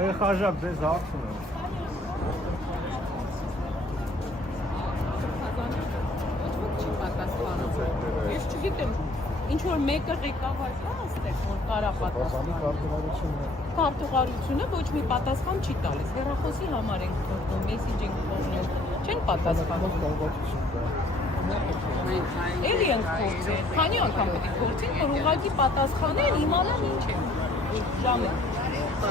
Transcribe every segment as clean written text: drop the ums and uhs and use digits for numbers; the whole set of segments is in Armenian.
Խաժակ դες հարցն է։ Ես չգիտեմ, ինչ որ մեկը ղեկավար կա այստեղ, որ կարա պատասխան։ Քարտուղարությունը ոչ մի պատասխան չի տալիս։ Հեռախոսի համար ենք թողնում, մեսեջ ենք թողնում, չեն պատասխանում։ Էլի ենք փորձել, քանի անգամ պետք է փորձենք, որ ուղղակի պատասխանեն, իմանան ինչ է։ Ժամը։ 3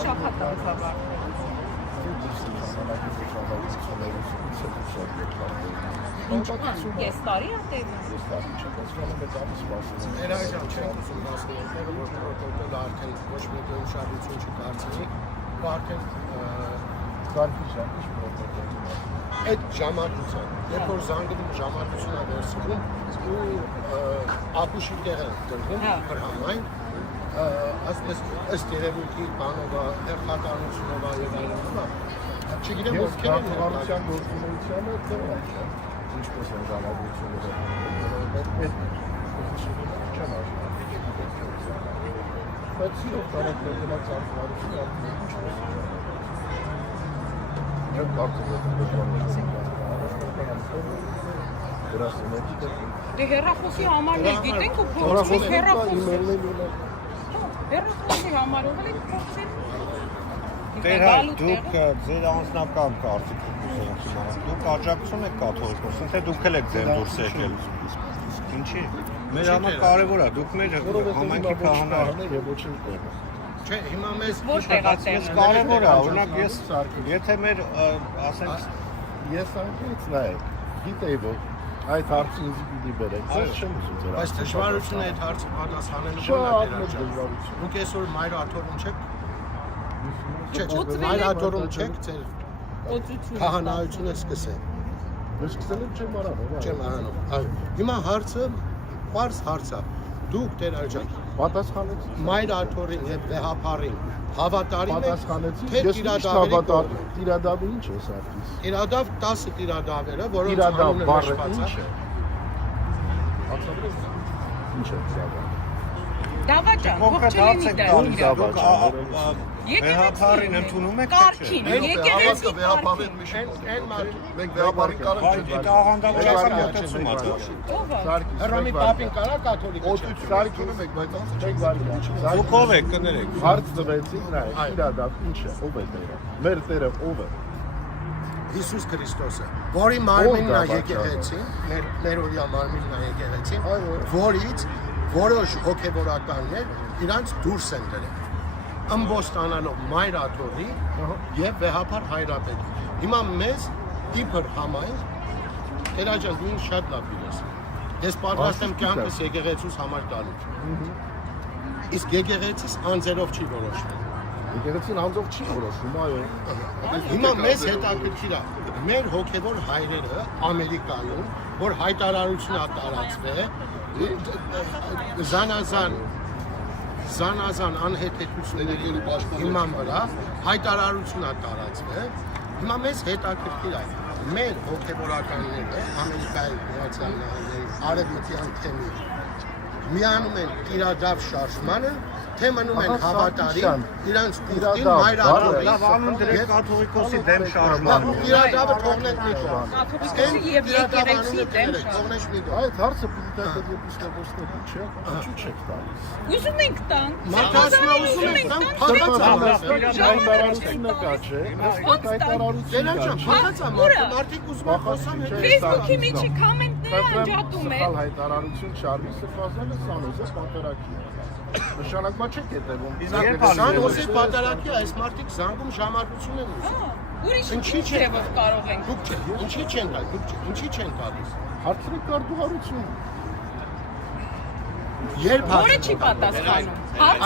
շաբաթ անցավ։ Ինչքան, ես տարի ատեղում։ Ներաժան չենք ուզում մասնավորները, որ պրոտոկոլը արդեն ոչ մի ուշադրություն չդարձնի, արդեն Զարգիշան, ինչ պրոտոկոլ։ այդ ժամանակության, երբ որ զանգվում ժամանակությունա վերցվում ու ապուշի տեղ են տրվում հրհամայն, ըստ երևույթի բանով, հերթականությունով եւ այլն, չգիտեմ ովքեր են հերթականության գործունեությանը դեռ է, ինչպես են ժամանակությունները։ Չեմ աշխատ։ Բայց իրոք կարող կողմած արտարությունը ինչպես է։ Եմ կարծում եմ, Դե հեռախոսի համարներ գիտենք ու փորձում հեռախոսի համարով էլ ենք փորձել։ Դեր դուք ձեր անձնական կարծիք եք դուք աջակցում եք կաթողիկոսին, թե դուք էլ եք ձեր դուրս եկել։ Ինչի՞։ Մեր համար կարևոր է, դուք մեր համայնքի քահանան եւ ոչ էլ տեղը։ Չէ, հիմա մեզ Ես կարևոր է, օրինակ ես եթե մեր ասենք ես անկից նայեք, գիտեի որ այդ հարցը ինձ պիտի բերեք, ես չեմ ուզում ձեր բայց դժվարությունը այդ հարցը պատասխանելու դժվարություն։ Դուք այսօր մայր աթոռում չեք։ Չէ, մայր աթոռում չեք, ձեր քահանայությունը սկսեք։ Ես սկսել եմ չեմ արանում։ Չեմ արանում։ Այո։ Հիմա հարցը պարզ հարց է։ Դուք Տեր աջան պատասխանեցիք մայր աթոռին եւ վեհապարին հավատարիմ եք, պատասխանեցիք, թե ես միշտ հավատալու տիրադավը ինչ է սարքիս։ Տիրադավ 10 տիրադավերը, որոնց Տիրադավ անունը բառը նշված ինչ է։ է։ Բացատրեք ինչ է ծավալ։ Դավաճան, ողջ լինի դա։ Վեհապարին ընդունում եք Կարքին, եկեղեցի վեհապարին այն մարդու մենք վեհապարին կարանք Այդ աղանդավորական մոտեցում է։ Հռոմի պապին կարա կաթոլիկը Օդուց սարքում եք, բայց չեք զարգանում։ Դուք ով եք կներեք։ Հարց տվեցիք նայեք, տիրադավ ինչ է, ով է Տերը։ Մեր Տերը ով է։ Հիսուս Քրիստոսը, որի մարմինն է եկեղեցին, մեր օրյա մարմինն է եկեղեցին, որից որոշ հոգևորականներ իրանց դուրս են դրել։ Ըմբոստանալով մայր աթոռի եւ վեհապար հայրապետի։ Հիմա մեզ իբր համայն Տերաջան դու ինձ շատ լավ գիտես։ Ես պատրաստ եմ կյանքս եկեղեցուս համար տալու։ Իսկ եկեղեցիս անձերով չի որոշվում։ Եկեղեցին անձով չի որոշվում, այո։ Հիմա մեզ հետաքրքիր է մեր հոգևոր հայրերը Ամերիկայում, որ հայտարարություն է տարածվել, զանազան անհետեցությունների հիման վրա հայտարարություն է տարածվել։ Հիմա մեզ հետաքրքիր է մեր հոգևորականները Ամերիկայի Միացյալ Նահանգների արևմտյան թեմի միանում են տիրադավ շարժմանը, թե մնում են հավատարիմ իրանց դիրքին մայր աթոռի։ Լավ անուն դրեք կաթողիկոսի դեմ շարժման։ Տիրադավը թողնենք մի կողմ։ Կաթողիկոսի եւ եկեղեցի դեմ թողնենք մի կողմ։ Այդ հարցը պիտի տա եպիսկոպոսների չէ, ինչու չեք տալիս։ Ուզում ենք տանք։ Մարդասնա ուզում ենք տանք, հայտարարությունը կա, չէ։ Դերանջան, փոխածա մարդիկ ուզում են խոսան հետ։ Facebook-ի միջի կոմենտները անջատում են։ Հայտարարություն Շարլիսը ֆազանը Սանոզե պատարակի։ Նշանակմա չեք հետևում։ Սանոզե պատարակի այս մարդիկ զանգում ժամարկություն են ուզում։ Ուրիշ ինչի՞ կարող ենք։ Դուք ինչի՞ չեն տալ, դուք ինչի՞ չեն տալիս։ Հարցրեք կարտուղարություն։ Երբ Որը չի պատասխանում։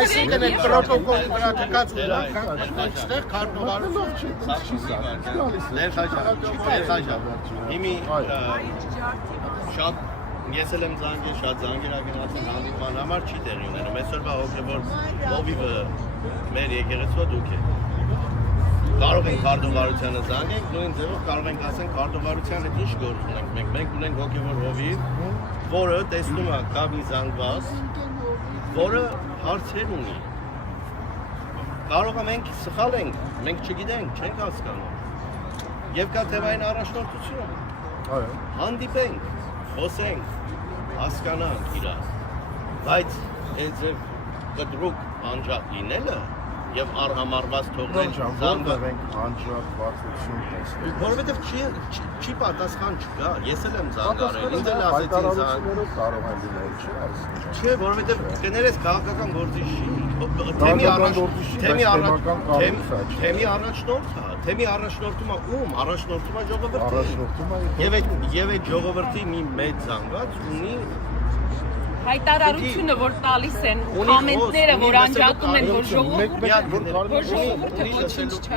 Այսինքն այդ պրոտոկոլի վրա դրած ուրանքան այստեղ քարտուղարություն չի գալիս։ Ներխաչա։ Հիմի շատ ես էլ եմ զանգել, շատ զանգեր ագնացին հանդիպման համար չի տեղի ունենում։ Այսօրվա հոգևոր հովիվը մեր եկեղեցու դուք եք։ Կարող ենք քարտուղարությանը զանգենք, նույն ձևով կարող ենք ասենք քարտուղարության հետ ինչ գործ ունենք։ Մենք ունենք հոգևոր հովիվ, որը տեսնում է կավի զանգված, որը հարցեր ունի։ Կարող է մենք սխալ ենք, մենք չգիտենք, չենք հասկանում։ Եվ կա թևային առաջնորդություն։ Այո։ Հանդիպենք, խոսենք, հասկանանք իրար։ Բայց այս կտրուկ անջատ լինելը եւ արհամարված թողնել զանգը ենք անջատվածություն տեսնել։ Որովհետեւ չի պատասխան չկա։ Ես էլ եմ զանգարել, ինձ էլ ասեցին զանգ։ Կարող են լինել, չէ՞ այս։ Չէ, որովհետեւ կներես քաղաքական գործի չի։ Թեմի առաջնորդը, թեմի առաջնորդումը ում, առաջնորդումը ժողովրդի։ Եվ այդ ժողովրդի մի մեծ զանգված ունի հայտարարությունը, որ տալիս են կոմենտները, որ անջատում են, որ ժողովուրդը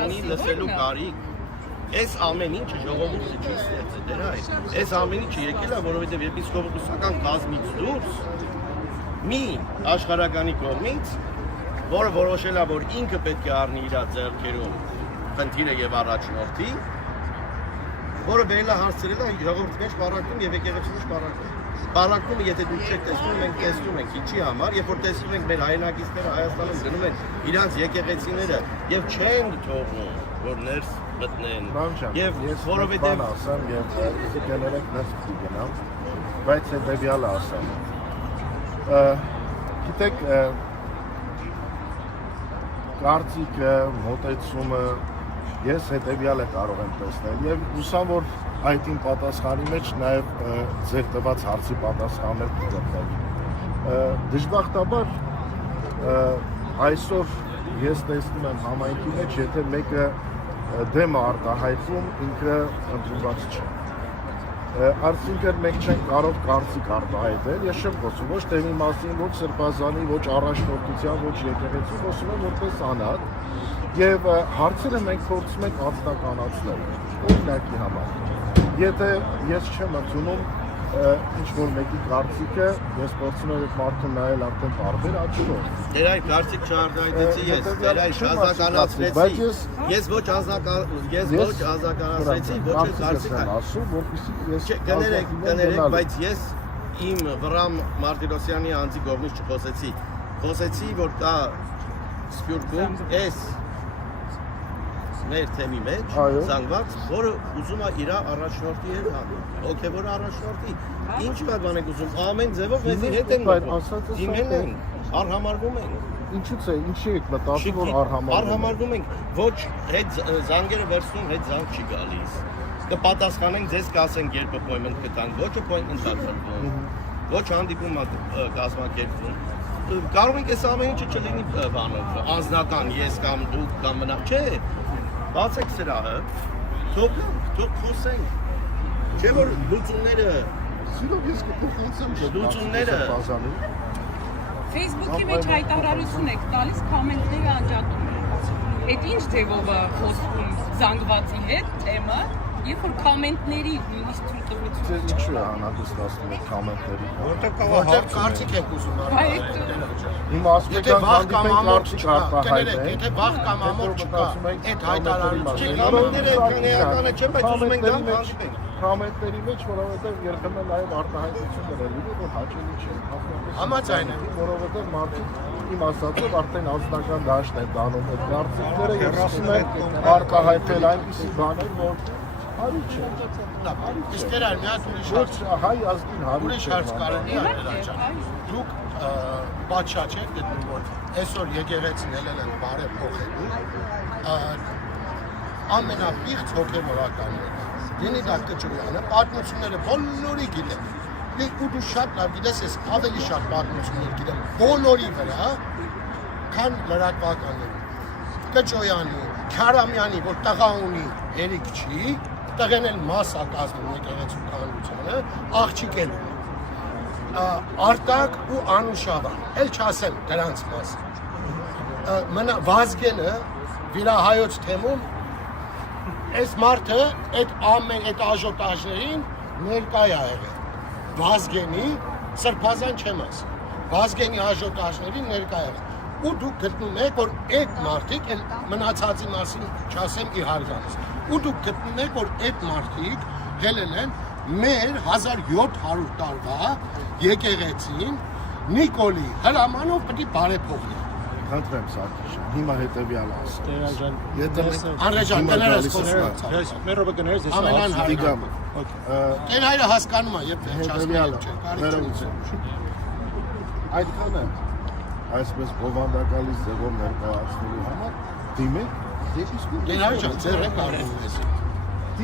ունի լսելու կարիք։ Այս ամեն ինչը ժողովուրդը չի ստեղծել, դրա է։ Այս ամեն ինչը եկել է, որովհետև եպիսկոպոսական կազմից դուրս մի աշխարհականի կողմից, որը որոշել է, որ ինքը պետք է առնի իր ձեռքերում խնդիրը եւ առաջնորդի, որը բերել է հարցրել է ժողովրդի մեջ պարակում եւ եկեղեցու մեջ պարակում։ Պարակումը, եթե դուք չեք տեսնում, մենք տեսնում ենք, ինչի համար, երբ որ տեսնում ենք մեր հայրենակիցները Հայաստանում գնում են իրանց եկեղեցիները եւ չեն թողնում, որ ներս մտնեն։ Եվ որովհետեւ ասեմ եւ գներեք ներս գնամ, բայց այդ դեպիալը ասեմ։ Գիտեք, կարծիքը, մոտեցումը ես հետեւյալը կարող եմ տեսնել եւ հուսամ որ այդ իմ պատասխանի մեջ նաև ձեր տված հարցի պատասխաններ կգտնվի։ Դժբախտաբար այսօր ես տեսնում եմ համայնքի մեջ, եթե մեկը դեմ արտահայտում, ինքը ընդունված չէ։ Արդյունքն մենք չենք կարող կարծիք արտահայտել, ես չեմ խոսում ոչ թեմի մասին, ոչ սրբազանի, ոչ առաջնորդության, ոչ եկեղեցու, խոսում եմ որպես անհատ, եւ հարցերը մենք փորձում ենք անձնականացնել, օրինակի համար։ Եթե ես չեմ ընդունում ինչ-որ մեկի կարծիքը, ես փորձում եմ այդ մարդուն նայել արդեն տարբեր աչքով։ Դեր այդ կարծիք չարտահայտեցի ես, դեր այդ ազնականացրեցի։ Ես ոչ ազնականացրեցի, ոչ էլ կարծիք ասում, որպեսզի ես կներեք, բայց ես իմ Վրամ Մարտիրոսյանի անձի կողմից չխոսեցի։ Խոսեցի, որ կա Սփյուռքում էս մեր թեմի մեջ զանգված, որը ուզում է իր առաջնորդի հետ հանդիպել, հոգևոր առաջնորդի։ Ինչ բան եք ուզում, ամեն ձևով մեզ հետ են մտնում, դիմել են, արհամարվում են։ Ինչու՞ է, ինչի եք մտածում, որ արհամարվում ենք, ոչ հետ զանգերը վերցնում, հետ զանգ չի գալիս։ Կպատասխանենք, ձեզ կասենք, երբ appointment կտանք, ոչ appointment կատարվում, ոչ հանդիպում կազմակերպվում։ Կարող ենք այս ամեն ինչը չլինի բանով, անձնական, ես կամ դուք կամ մնաք, չէ։ Բացեք սրահը, թող խոսենք, չէ որ լուծումները, Facebook-ի մեջ հայտարարություն եք տալիս, կոմենտները անջատում եք։ Այդ ինչ ձևով է խոսում զանգվածի հետ թեմը, երբ որ կոմենտների նույնիսկ թույլտվություն ինչու է անհանգստացնում այդ կոմենտների։ Որտեղ կարծիք եք ուզում արտահայտել։ Հիմա ասում եք հանդիպենք կարծիք արտահայտենք։ Եթե վաղ կամ ամոր չկա, այդ հայտարարությունը կոմենտները քանեականը չեն, բայց ուզում ենք դրանք հանդիպենք։ Կոմենտների մեջ, որովհետև երբեմն նաև արտահայտություններ են լինում, որ հաճելի չեն։ Համաձայն եմ, որովհետև մարդիկ իմ ասածով արդեն անձնական դաշտ են դանում այդ կարծիքները եւ սկսում են արտահայտել այնպիսի բաներ, որ հարի չէ։ Իսկ դեռ մի հատ հայ ազգին հարի ուրիշ հարց կարելի է վերաճան։ Դուք պատշաճ եք գտնում, որ այսօր եկեղեցին ելել են բարև փոխելու ամենապիղծ հոգևորականները։ Դինի դա կճոյանը պատմությունները բոլորի գիտեն։ Ու դու շատ լավ գիտես, ես ավելի շատ պատմություններ գիտեմ բոլորի վրա, քան լրատվականների։ Կճոյանի, Քարամյանի, որ տղա ունի, երիկ չի, տղեն էլ մաս է կազմում եկեղեցու կանոնությանը, աղջիկ էլ Արտակ ու Անուշավան, էլ չասեմ դրանց մասը։ Վազգենը վիրահայոց թեմում այս մարդը այդ աժոտաժներին ներկա է եղել։ Վազգենի սրբազան չեմ ասում։ Վազգենի աժոտաժներին ներկա է եղել։ Ու դուք գտնում եք, որ այդ մարդիկ մնացածի մասին չասեմ իհարկանից։ Ու դուք գտնում եք, որ այդ մարդիկ ելել են մեր 1700 տարվա եկեղեցին Նիկոլի հրամանով պետք է բարեփոխի։ Խնդրեմ Սարգսյան, հիմա հետևյալը ասեմ։ Տերաջան, Եթե Անրեջան, կներես խոսում։ մերոբը կներես, ես Ամենան Դիգամ, Տեր հայրը հասկանում է, երբ հետևյալը, վերջում։ Այդքան է, այսպես բովանդակալից ձևով ներկայացնելու համար, դիմեք, դեպիսկու։ Տեր հայրը ձեր եք արվում ես։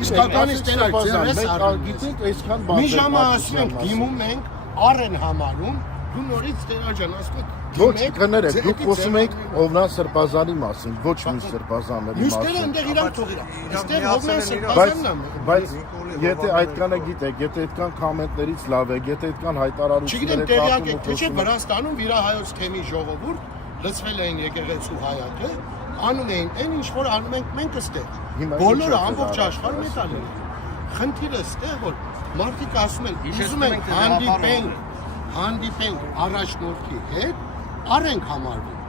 Իսկականից Տեր հայրը ձեր ես արվում։ Գիտենք այսքան Մի ժամը ասում ենք, դիմում ենք, առ են համանում, դու նորից Տեր հայրը ասում եք, Ոչ, կներեք, դուք խոսում եք Հովնան Սրբազանի մասին, ոչ մի Սրբազանների մյուսները մասին։ ընդեղ իրար թողիրա։ Այստեղ Հովնան Սրբազանն է։ Բայց եթե այդքանը գիտեք, եթե այդքան կոմենտներից լավ եք, եթե այդքան հայտարարություններ Չգիտեմ տեղյակ եք, թե չէ Վրաստանում վիրահայոց թեմի ժողովուրդ լցվել էին եկեղեցու հայակը, անում էին այն ինչ որ անում ենք մենք այստեղ։ Բոլորը ամբողջ աշխարհում է տալի։ Խնդիրը այստեղ որ մարդիկ ասում են, ուզում ենք հանդիպենք առաջնորդի հետ, առենք համարվում։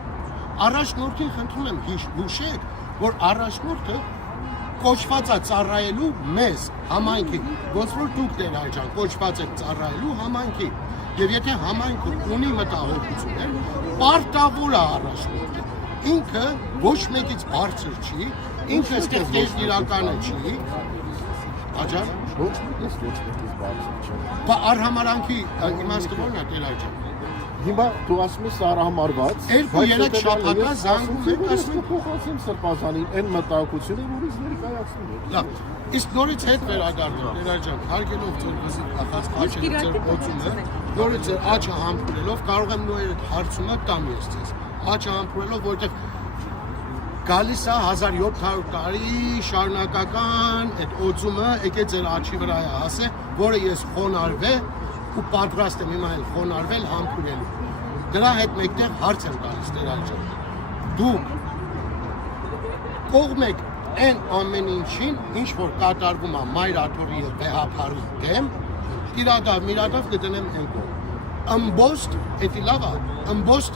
Առաջնորդին խնդրում եմ հուշեք, որ առաջնորդը կոչված է ծառայելու մեզ համայնքին, ոնց որ դուք Տեր հայրան կոչված եք ծառայելու համայնքին։ Եվ եթե համայնքը ունի մտահոգություններ, պարտավոր է առաջնորդը։ Ինքը ոչ մեկից բարձր չի, ինքը այստեղ տեխնիկականը չի։ Աջան, ոչ մեկից բարձր չէ։ բա արհամարանքի իմաստը ո՞րն է Տեր հայրան։ Հիմա դու ասում ես արհամարված, 2-3 շաբաթ զանգում եք ասում եք փոխացեմ Սրբազանին այն մտահոգությունը, որ ինձ ներկայացնում եք։ լավ, իսկ նորից հետ վերադառնալ Տեր հայրան, հարգելով ձեր վզի կախած աչքերը ձեր օծումը, նորից ձեր աչքը համբուրելով կարող եմ նույն հարցումը տամ ես ձեզ։ Աչքը համբուրելով, որովհետև գալիս է 1700 տարի շարունակական այդ օծումը եկել ձեր աչքի վրա է ասե, որը ես խոնարհվե ու պատրաստ եմ հիմա էլ խոնարհվել համբուրելու։ Դրա հետ մեկտեղ հարց եմ տալիս Տեր հայրան։ Դուք կողմ եք այն ամեն ինչին, ինչ որ կատարվում է Մայր Աթոռի եւ Վեհափարի դեմ, իրադավ կդնեմ այն կողմ։ Ամբոստ, էդի լավ է, ամբոստ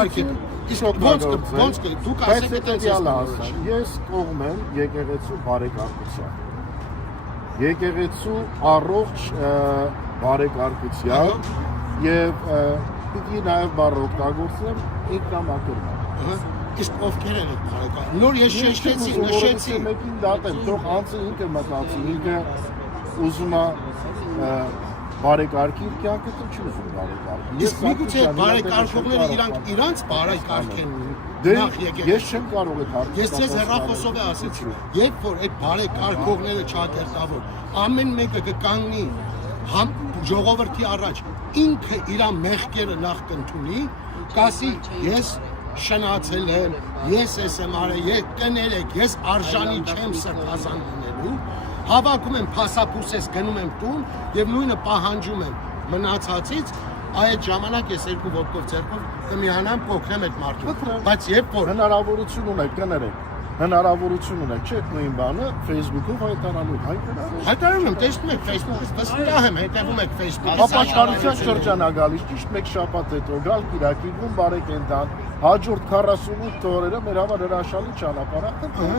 արկետ։ Իսկ ոնց դուք ասեք հետեւյալը ասեմ, ես կողմ եմ եկեղեցու բարեկարգության։ Եկեղեցու առողջ բարեկարգության եւ պիտի նաեւ բառ օգտագործեմ ինքնամաքրման։ Իսկ ովքեր են բարեկարգ։ Նոր ես շեշտեցի, նշեցի։ Մեկին դատեմ, թող անձը ինքը մտածի, ինքը ուզում է բարեկարգի կյանքը թե չի ուզում բարեկարգի։ Իսկ միգուցե բարեկարգողները իրանց բարեկարգ են նախ եկել։ Ես չեմ կարող այդ հարցը։ Ես ձեզ հեռախոսով է ասեցի, երբ որ այդ բարեկարգողները չակերտավոր, ամեն մեկը կկանգնի ժողովրդի առաջ, ինքը իր մեղքերը նախ կընդունի, կասի ես շնացել եմ, ես եմ արել, ես կներեք, ես արժանի չեմ Սրբազան լինելու, հավաքում եմ փասափուսես գնում եմ տուն եւ նույնը պահանջում եմ մնացածից, այդ ժամանակ ես երկու ոտքով ձեռքով կմիանամ փոխեմ այդ մարդուն, բայց երբ որ հնարավորություն ունեք, կներեք, հնարավորություն ունեք, չէ՞ նույն բանը Facebook-ով հայտարարելու, հայտարարում եմ, տեսնում եք Facebook-ից, վստահ եմ, հետևում եք Facebook-ից։ Ապաշխարության շրջան է գալիս, ճիշտ մեկ շաբաթ հետո գալ Կիրակի գում բարեկենդան, հաջորդ 48 օրերը մեր համար հրաշալի ճանապարհ է։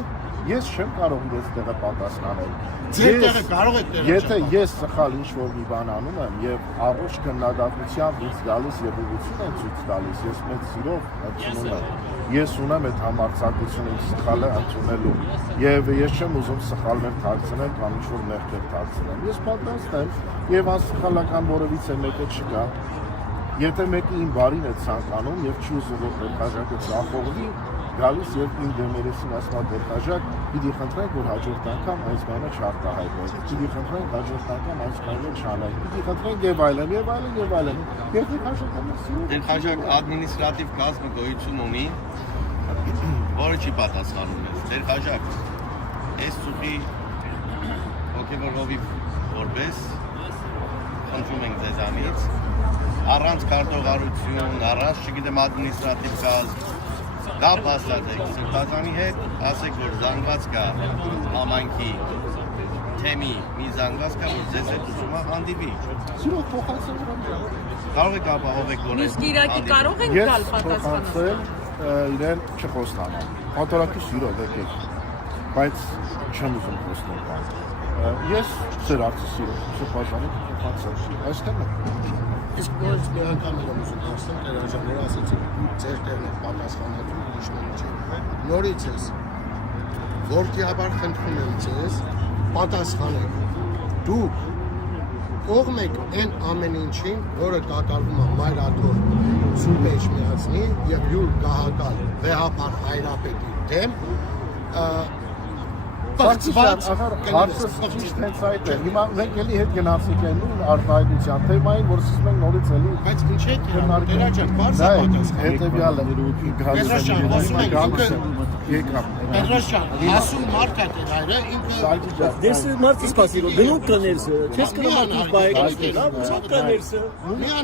Ես չեմ կարող իրենց տեղը պատասխանել։ Ձեր տեղը կարող եք տեղը։ Եթե ես սխալ ինչ-որ մի բան անում եմ եւ առողջ քննադատությամբ ինձ գալիս եւ ուղղություն եմ ցույց տալիս, ես մեծ սիրով ընդունում եմ։ Ես ունեմ այդ համարձակությունը ինձ սխալը ընդունելու եւ ես չեմ ուզում սխալներ դարձնել կամ ինչ-որ մեղքեր դարձնել։ Ես պատրաստ եմ եւ անսխալական որևիցե մեկը չկա։ Եթե մեկը իմ բարին է ցանկանում եւ չի ուզում որ դեպքաժակը ծախողվի, գալիս եւ իմ դեմերեսին ասում դեպքաժակ, պիտի խնդրենք որ հաջորդ անգամ այս բանը չարտահայտվի։ Պիտի խնդրենք հաջորդ անգամ այս բանը չանենք։ Պիտի խնդրենք եւ այլն եւ այլն եւ այլն։ Եթե Դերխաժակ ադմինիստրատիվ կազմը գոյություն ունի, որը չի պատասխանում մեզ։ Դերխաժակ այս ծուխի հոգեվորովի որպես խնդրում ենք ձեզանից առանց քարտուղարություն, առանց չգիտեմ ադմինիստրատիվ կազմ դա փաստացեք Սրբազանի հետ, ասեք որ զանգված կա համայնքի թեմի մի զանգված կա, որ ձեզ հետ ուզում է հանդիպի։ Սիրո փոխանցել Կարող եք ապահովեք որ Իսկ Իրաքի կարող ենք գալ պատասխանել։ իրեն չխոստանալ։ Պատորակի սիրով եկեք, բայց չեմ ուզում խոստալ։ Ես ծեր արծի սիրով, Սրբազանի փոխանցել։ Այստեղ է։ Իսկ նորից մի անգամ եմ ուզում հարցնել դերաժաներ ասեցիք ձեր տեղն է պատասխանատու ուրիշ մեկը չի։ Նորից ես որդիաբար խնդրում եմ ձեզ պատասխանեք։ Դուք կողմ եք այն ամեն ինչին, որը կատարվում է մայրաթոր Սուրբ Էջմիածնի եւ յուր գահակալ վեհապար հայրապետի դեմ Հարցը ճիշտ հենց այդ է։ Հիմա մենք էլի հետ գնացինք այն արտահայտության թեմային, որ սկսում ենք նորից էլի բայց ինչ է դերաջան բարձր պատասխան։ հետեւյալը Պետրոսյան, ասում եք ինքը եկավ։ Պետրոսյան, ասում մարդը դեր հայրը ինքը Դες մարդը սպասի, որ գնոք կաներսը, չես կրում մարդուց բայեկացնել, ո՞ւմ կաներսը։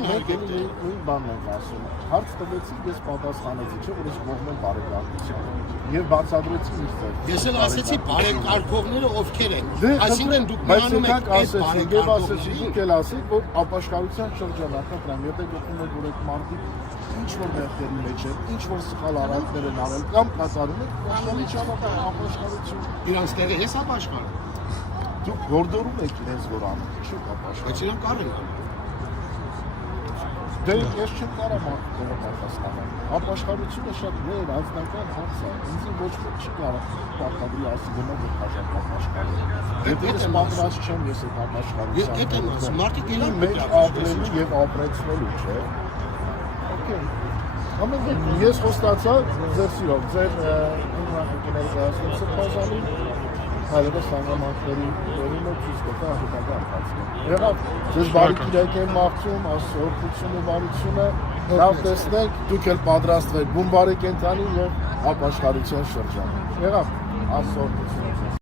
Մենք էլի նույն բանն ենք ասում։ Հարց տվեցիք, ես պատասխանեցի, չէ՞ որ ես կողմ եմ բարեկարգության։ Եվ բացատրեցի ինձ ձեր։ Ես էլ ասեցի բարեկարգողները ովքեր են։ Այսինքն դուք միանում եք այս բարեկարգողներին։ Դուք էլ ասեք, որ ապաշխարության շրջանակներում, եթե գտնում եք, որ այդ մարդիկ ինչ որ մեղքերի մեջ են, ինչ որ սխալ արարքներ են արել կամ կատարում են, աշխարհի ճանապարհ ապաշխարություն։ Իրանց տեղը ես ապաշխարում։ Դուք գործորում եք իրենց որ անում, չէ՞ ապաշխարում։ Բայց իրանք առեն անում։ Դե ես չեմ կարող մարդկանց պատասխանել։ Ապաշխարությունը շատ վեր անձնական հարց է։ Ինձ ոչ ոք չի կարող պատկերի ասի գնա որ հաշակ ապաշխարի։ Եթե ես պատրաստ չեմ ես այդ ապաշխարության։ Ետ եմ ասում, մարդիկ ելան մեկ ապրելու եւ ապրեցնելու, չէ։ Okay։ Ամեն դեպքում ես խոստացա ձեր սիրով, ձեր ներկայացուցիչ բազալին հայրենի սանգամանքների օրինը ցույց կտա հետագա ընթացքում։ Եղավ, ձեզ բարի կիրակ եմ մաղթում, Աստծո օրհնությունը, բարությունը, լավ տեսնենք, դուք էլ պատրաստվեք բուն բարեկենդանի եւ ապաշխարության շրջանը։ Եղավ, Աստծո օրհնությունը։